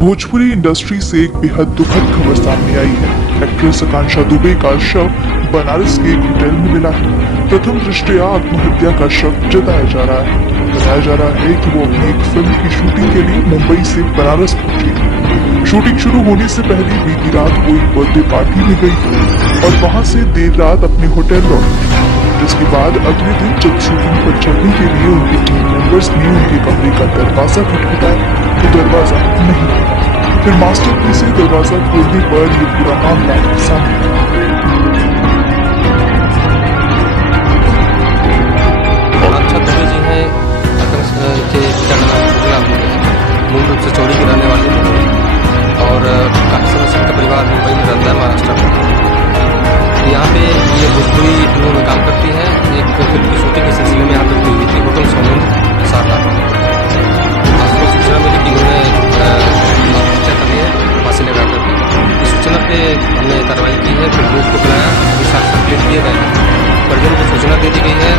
Bhojpuri industry से एक बेहद दुखद खबर सामने आई है। एक्ट्रेस आकांक्षा दुबे का शव बनारस के एक होटल में मिला है। प्रथम दृष्टया आत्महत्या का शक जताया जा रहा है। बताया जा रहा है कि वो अपनी एक फिल्म की शूटिंग के लिए मुंबई से बनारस पहुंची थी। शूटिंग शुरू होने से पहले बीती रात वो एक बर्थडे पार्टी में गई थी और वहां से देर रात अपने होटल लौटी, जिसके बाद अगले दिन जब शूटिंग पर चलने के लिए उनके टीम मेंबर्स ने उनके कमरे का दरवाजा खटखटाया तो दरवाजा नहीं खुला। फिर मास्टर की से दरवाजा खोलने पर ये पूरा मामला सामने आया। आकांक्षा दुबे जी हैं, के पिता का नाम शुक्ला है। मूल रूप से चौड़ी के रहने वाले हैं और काफी समय से उनका परिवार मुंबई में रहता है, महाराष्ट्र में। यहाँ पे ये भोजपुरी फिल्मों में काम करती है। एक फिल्म की शूटिंग के सिलसिले में यहाँ पर हुई थी होटल सोनम सारनाथ। आज को सूचना मिली कि उन्होंने आत्महत्या कर ली है फांसी लगा कर। इस सूचना पे हमने कार्रवाई की है, फिर लोग को बुलाया, 20 साल सर्कुलेट किए गए। परिजन को सूचना दे दी गई है